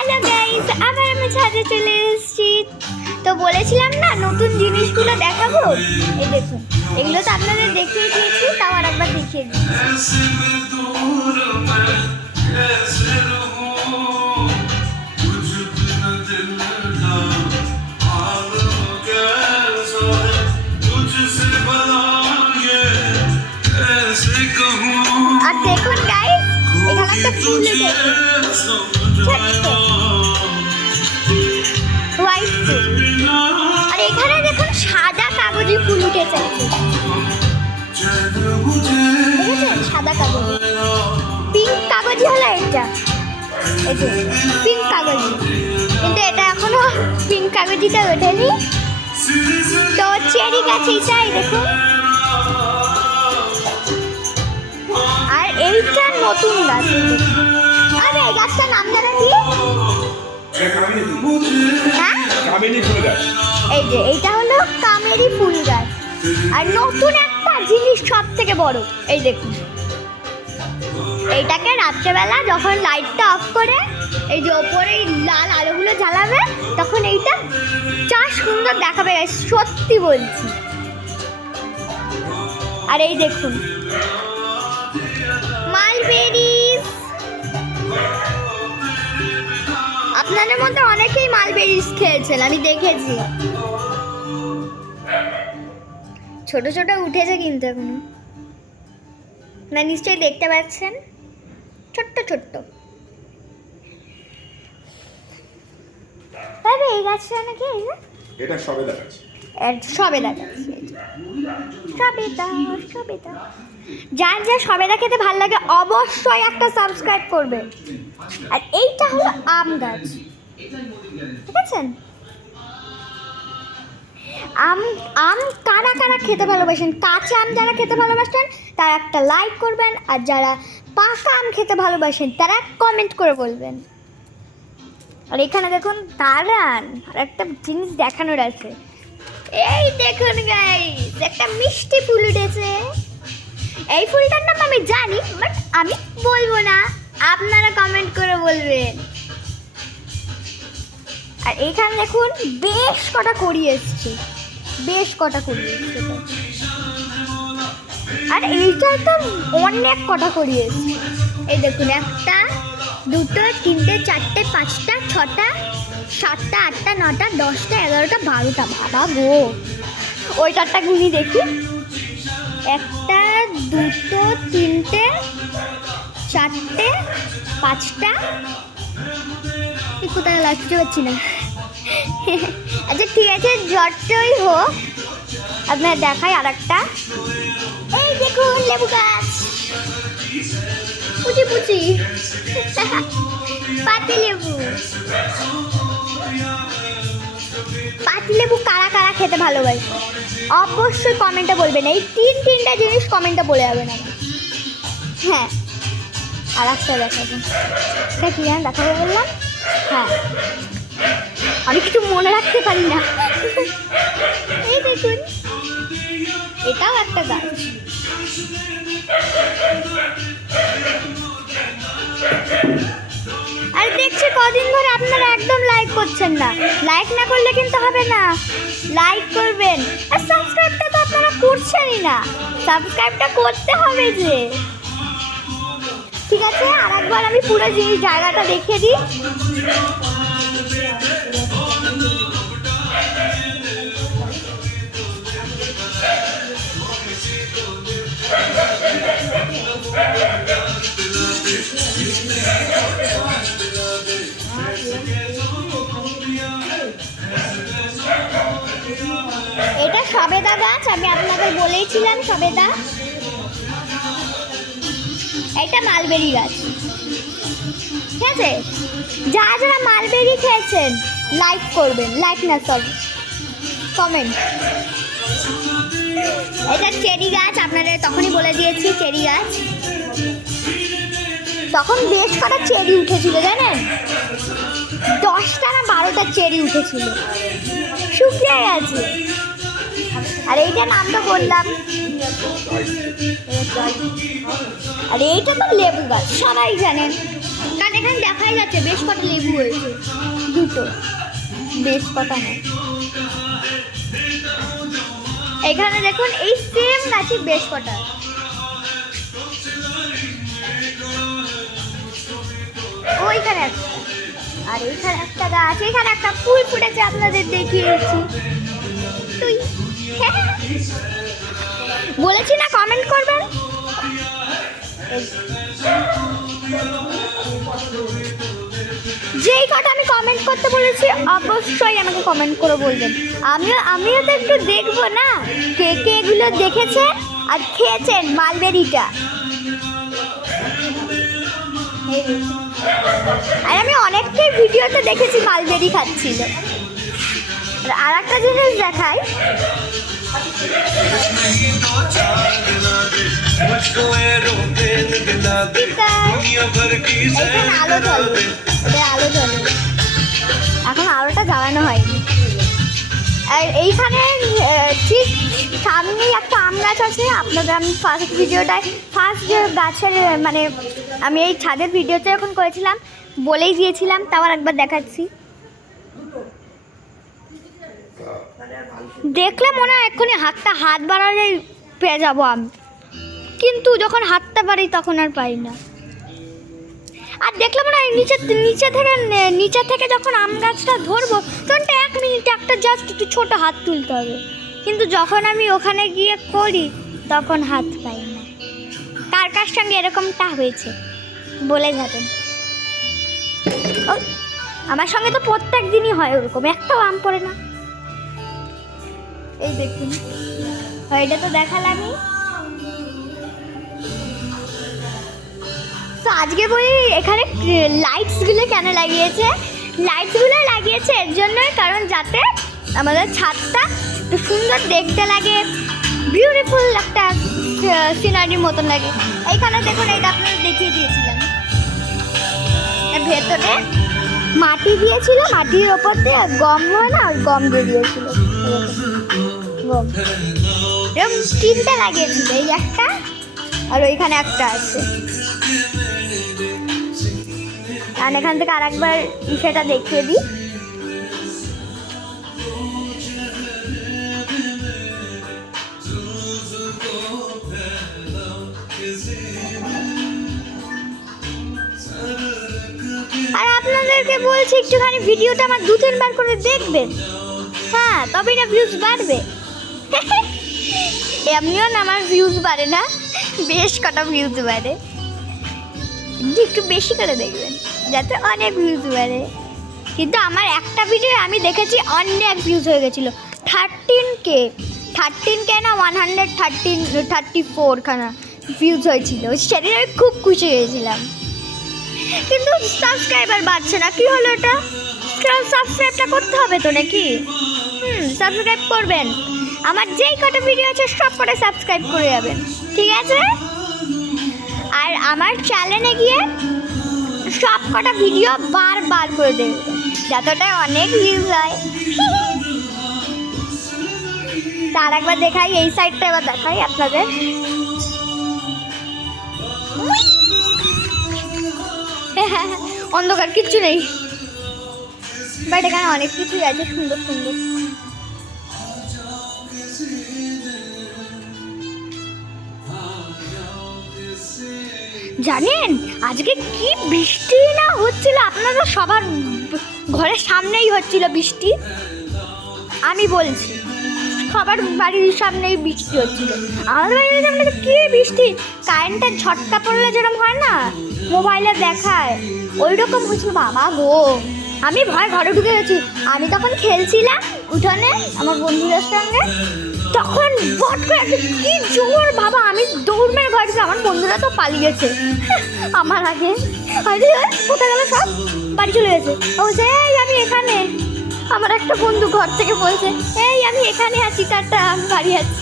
Hello guys, আবার আমি ছাদে চলে এসেছি। তো বলেছিলাম না নতুন জিনিসগুলো দেখাবো। এই দেখুন, এগুলো তো আপনাদের দেখিয়ে দিয়েছি, তাও আর একবার দেখিয়ে দিচ্ছি। আর দেখুন গাইস, এখানে একটা ফুল উঠেছে, হোয়াইট ফুল। আর এখানে দেখুন সাদা কাগজি ফুল উঠেছে, দেখেছেন? সাদা কাগজি, পিঙ্ক কাগজি হলো এটা, এই যে পিঙ্ক কাগজি, কিন্তু এটা এখনো পিঙ্ক কাগজিটা ওঠেনি। তো চেরি গাছ এইটাই দেখুন, আর এইটা নতুন গাছ। আর এই গাছটার নাম জানেন কি? হ্যাঁ, এই যে এইটা হলো কামেরি ফুল গাছ। আর নতুন একটা জিনিস সব থেকে বড়, এই দেখুন, এইটাকে রাত্রেবেলা যখন লাইটটা অফ করে এই যে ওপরে লাল আলোগুলো জ্বালাবে, তখন এইটা যা সুন্দর দেখাবে, সত্যি বলছি। আর এই দেখুন মালবেরিজ, আপনাদের মধ্যে অনেকেই মালবেরিজ খেয়েছেন, আমি দেখেছি। ছোট ছোট উঠেছে কিন্তু এখনো, না নিশ্চয়ই দেখতে পাচ্ছেন, ছোট্ট ছোট্ট। তবে এই গাছটা নাকি এটা সবেদা গাছ, সবেদা গাছ, সবেদা সবেদা। যার যা সবেদা খেতে ভালো লাগে অবশ্যই একটা সাবস্ক্রাইব করবে। আর এইটা হলো আম গাছ, ঠিক আছে? আম আম কারা কারা খেতে ভালোবাসেন, কাঁচা আম যারা খেতে ভালোবাসেন তারা একটা লাইক করবেন, আর যারা পাকা আম খেতে ভালোবাসেন তারা কমেন্ট করে বলবেন। আর এখানে দেখুন দাঁড়ান, আর একটা জিনিস দেখানোর আছে। এই দেখুন গাইস, একটা মিষ্টি ফুল উঠেছে। এই ফুলটার নাম আমি জানি, বাট আমি বলবো না, আপনারা কমেন্ট করে বলবেন। আর এখানে দেখুন বেশ কটা কড়ি এসছে, বেশ কটা কড়ি এসছে। আর এইটা তো অনেক কটা কড়ি এসছে। এই দেখুন, একটা, দুটো, তিনটে, চারটে, পাঁচটা, ছটা, সাতটা, আটটা, নটা, 10টা, 11টা, 12টা। বাবা গো, ওই চারটা গুনি দেখি। একটা, দুটো, তিনটে, চারটে, পাঁচটা, কোথায় লাগতে পারছি না। আচ্ছা ঠিক আছে, যতই হোক আপনার দেখাই। আর একটা, এই দেখুন লেবু গাছ, পুচি পুচি পাতি লেবু। পাতি লেবু কারা কারা খেতে ভালোবাসে অবশ্যই কমেন্টে বলবেন। এই তিনটা জিনিস কমেন্টে বলে যাবেন। হ্যাঁ, আর একটা দেখাবো, এটা কি জানেন দেখাবো বললাম? হ্যাঁ, আমি কিছু মনে রাখতে পারি না। এই দেখুন, এটাও একটা গাছ। আর দেখছি কদিন ধরে আপনারা একদম লাইক করছেন না। লাইক না করলে কিন্তু হবে না, লাইক করবেন। আর সাবস্ক্রাইবটা তো আপনারা করছেনই না, সাবস্ক্রাইবটা করতে হবে যে। ঠিক আছে, আর একবার আমি পুরো জায়গাটা দেখিয়ে দিই। এটা সবেদা গাছ, আমি আপনাদের বলেইছিলাম সবেদা। এটা মালবেরি গাছ, ঠিক আছে? যারা যারা মালবেরি খেয়েছেন লাইক করবেন, লাইক না সরি কমেন্ট। এটা চেরি গাছ, আপনাদের তখনই বলে দিয়েছি চেরি গাছ। তখন বেশ কটা চেরি উঠেছিল জানেন, 10টা না 12টা চেরি উঠেছিল, শুকিয়ে গেছে। আর এইটা নাম তো বললাম। আর এইটা তো লেবু গাছ, সবাই জানেন, কারণ এখানে দেখাই যাচ্ছে বেশ কটা লেবু হয়েছে, দুটো, বেশ কটা নয়। এখানে দেখুন এই সেম গাছে বেশ কটা, ওইখানে একটা, আর এইখানে একটা গাছ, এখানে একটা ফুল ফুটেছে আপনাদের দেখিয়েছি। তুই বলেছি না কমেন্ট করবেন। যেই কটা আমি কমেন্ট করতে বলেছি অবশ্যই আমাকে কমেন্ট করে বলবেন। আমিও তো একটু দেখবো না কে কে এগুলো দেখেছেন আর খেয়েছেন মালবেরিটা। আর আমি অনেকটাই ভিডিওতে দেখেছি মালবেরি খাচ্ছিল। আর একটা জিনিস দেখাই, এখানে আলো জ্বলে, আলো জ্বলে, এখন আলোটা জ্বালানো হয়নি। আর এইখানে ঠিক সামনেই একটা আম গাছ আছে। আপনাদের আমি ফার্স্ট যে গাছের মানে আমি এই ছাদের ভিডিওতে যখন করেছিলাম বলেই দিয়েছিলাম, তাও একবার দেখাচ্ছি। দেখলে মনে হয় এক্ষুনি হাত বাড়ালেই পেয়ে যাবো আমি, কিন্তু যখন হাতটা বাড়ি তখন আর পাই না। আর দেখলে মনে হয় নিচে থেকে যখন আম গাছটা ধরবো তখন 1 মিনিটে একটা জাস্ট একটু ছোটো হাত তুলতে হবে, কিন্তু যখন আমি ওখানে গিয়ে করি তখন হাত পাই না। কার সঙ্গে এরকমটা হয়েছে বলে যাবেন। আমার সঙ্গে তো প্রত্যেক দিনই হয় ওরকম, একটাও আম পড়ে না। এই দেখুন, এটা তো দেখালামই। তো আজকে বলি এখানে লাইটসগুলো কেন লাগিয়েছে, লাইটসগুলো লাগিয়েছে এর জন্যই, কারণ যাতে আমাদের ছাদটা একটু সুন্দর দেখতে লাগে, বিউটিফুল একটা সিনারির মতন লাগে। এইখানে দেখুন, এটা আপনাদের দেখিয়ে দিয়েছিলাম, ভেতরে মাটি দিয়েছিল, মাটির ওপর দিয়ে গম হয় না, গম দিয়ে দিয়েছিল, গম এরকম 3টে লাগিয়েছিল, এই একটা আর ওইখানে একটা আছে। আর এখান থেকে আরেকবার সেটা দেখিয়ে দিই। আর আপনাদেরকে বলছি একটুখানি ভিডিওটা আমার 2-3 বার করে দেখবেন, হ্যাঁ, তবেই না ভিউজ বাড়বে। এমনিও না আমার ভিউজ বাড়ে না, বেশ কটা ভিউজ বাড়ে, একটু বেশি করে দেখবেন যাতে অনেক ভিউজ বাড়ে। কিন্তু আমার একটা ভিডিও আমি দেখেছি অনেক ভিউজ হয়ে গেছিলো, 13K না 134 খানা ভিউজ হয়েছিল, সেদিন আমি খুব খুশি হয়েছিলাম। কিন্তু সাবস্ক্রাইবার বাড়ছে না, কি হলো এটা? সাবস্ক্রাইবটা করতে হবে তো নাকি? সাবস্ক্রাইব করবেন, আমার যেই কটা ভিডিও আছে সব কটা সাবস্ক্রাইব করে যাবেন, ঠিক আছে? আর আমার চ্যানেলে গিয়ে সব কটা ভিডিও বার করে দেখবেন, যতটা অনেক ভিউজ হয়। তার একবার দেখাই, এই সাইডটা এবার দেখাই আপনাদের। অন্ধকার, কিচ্ছু নেই, বাট এখানে অনেক কিছুই আছে সুন্দর সুন্দর। জানেন আজকে কি বৃষ্টি না হচ্ছিল, আপনারা সবার ঘরের সামনেই হচ্ছিল বৃষ্টি, আমি বলছি সবার বাড়ির সামনেই বৃষ্টি হচ্ছিল। আমাদের বাড়ির সামনে কি বৃষ্টি, কারেন্টের ঝটকা পড়লে যেরকম হয় না মোবাইলে দেখায়, ওই রকম হচ্ছিল। বাবা গো, আমি ভয় ঘরে ঢুকে গেছি। আমি তখন খেলছিলাম উঠোনে আমার বন্ধুদের সঙ্গে, তখন বট করে কি জোর, বাবা আমি দৌড় মেরে ঘরে ঢুকে, আমার বন্ধুরা তো পালিয়েছে আমার আগে। কোথায় গেল সব, বাড়ি চলে গেছে। ও যে এই আমি এখানে, আমার একটা বন্ধু ঘর থেকে বলছে এই আমি এখানে আছি, টাটা, আমি বাড়ি আছি।